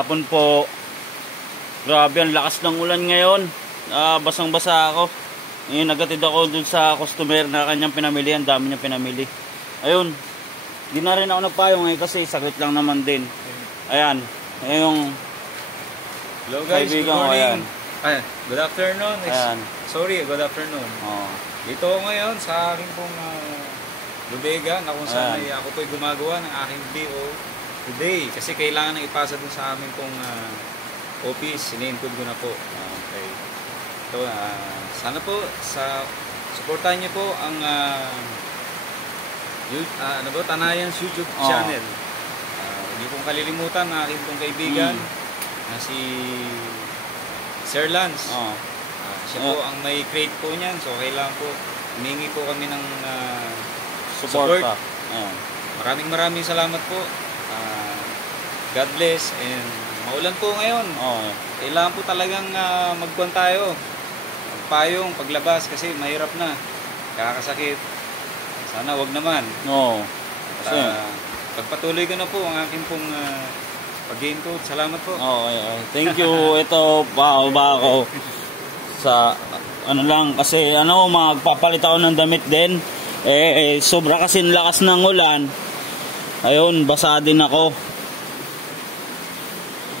hapon po. Grabe, ang lakas ng ulan ngayon. Basang-basa ako. Nagatid ako dun sa customer na kanyang pinamili. Ang dami niya pinamili. Ayun. Di na rin ako nagpayong kasi sakit lang naman din. Ayan. Ayun. Hello guys, good morning. Good afternoon. Ayan. Sorry, good afternoon. Dito ako ngayon sa aking pong bodega na kung saan ay ako po'y gumagawa ng aking BO today. Kasi kailangan na ipasa dun sa amin pong office. Sine-encode ko na po. Okay. So, sana po supportahan niyo po ang Tanayans YouTube channel. Hindi pong kalilimutan na aking pong kaibigan na si Sir Lance. Siya po ang may crate po niyan. So kailangan po humingi po kami ng support. Maraming salamat po. God bless and maulan po ngayon. Kailangan po talagang magkuhan tayo. Magpayong, paglabas kasi mahirap na. Kakasakit. Sana wag naman. Pagpatuloy ko na po ang aking pong pag-encode. Salamat po. Thank you. Ito ba ako sa lang kasi magpapalit ako ng damit din. Sobra kasi lakas ng ulan. Ayun, basa din ako.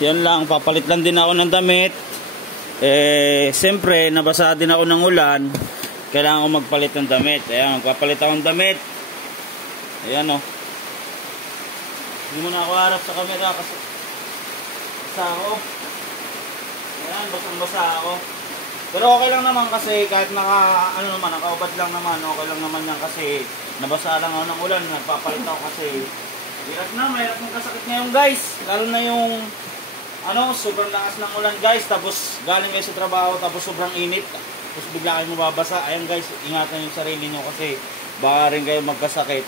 Yan lang, papalit lang din ako ng damit. Siyempre, nabasa din ako ng ulan. Kailangan ko magpalit ng damit. Ayan, magpapalit ako ng damit. Ayan Hindi mo na ako harap sa camera kasi basa ako. Ayan, basang-basa ako. Pero okay lang naman kasi kahit nakaubad lang naman, okay lang naman yan kasi nabasa lang ako ng ulan, nagpapalit ako kasi mahirap ng kasakit ngayon guys. Lalo na yung sobrang lakas ng ulan guys, tapos galing kayo sa trabaho, tapos sobrang init, tapos bigla kayo mababasa. Ayan guys, ingatan yung sarili nyo kasi baka rin kayo magkasakit.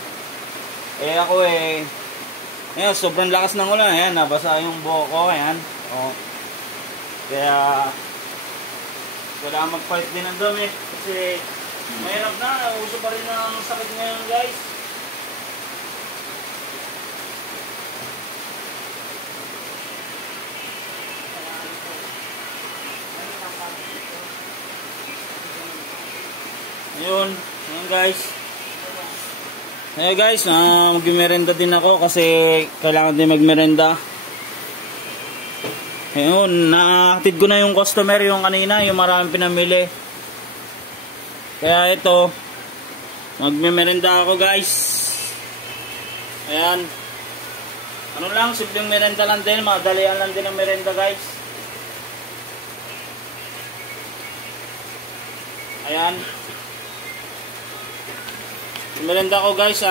Ako ayan, sobrang lakas ng ulan, ayan, nabasa yung buhok ko, ayan. Kaya kailangan magpalit din ng damit kasi mahirap na, uso pa rin ang sakit ngayon guys. Ayun guys. Mag-merenda din ako kasi kailangan din mag-merenda. Ayun, nahatid ko na yung customer yung kanina, yung maraming pinamili. Kaya ito, magme-merenda ako guys. Ayan. Simpleng merenda lang din, madalian lang din ang merenda guys. Ayan. Merenda ko guys,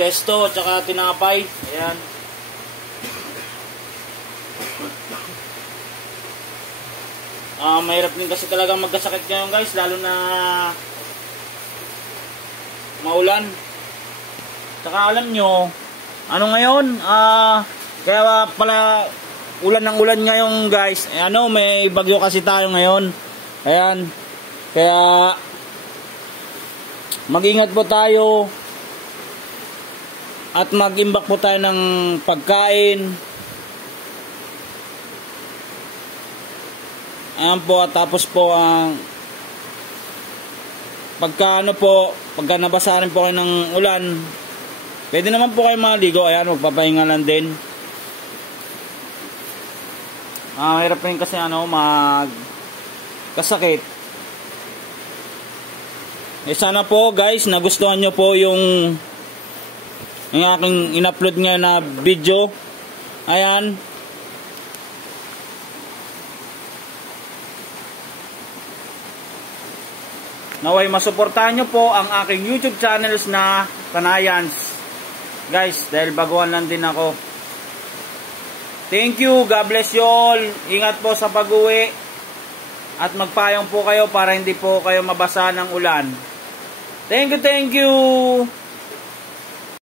testo at saka tinapay. Ayan. Mahirap din kasi talaga magkasakit ngayon guys, lalo na maulan. Saka alam nyo, ngayon, kaya pala ulan ng ulan ngayon guys. May bagyo kasi tayo ngayon. Ayan. Kaya mag-ingat po tayo at mag-imbak po tayo ng pagkain. Ayan po, at tapos po ang pagka nabasa rin po kayo ng ulan, pwede naman po kayo maligo. Ayan, magpapahinga lang din. Hirap rin kasi magkasakit. Sana po guys, nagustuhan nyo po yung aking in-upload ngayon na video. Ayan. Naway masuportahan nyo po ang aking YouTube channels na Tanayans guys, dahil baguhan lang din ako. Thank you, God bless you all. Ingat po sa pag-uwi at magpayong po kayo para hindi po kayo mabasa ng ulan. Thank you.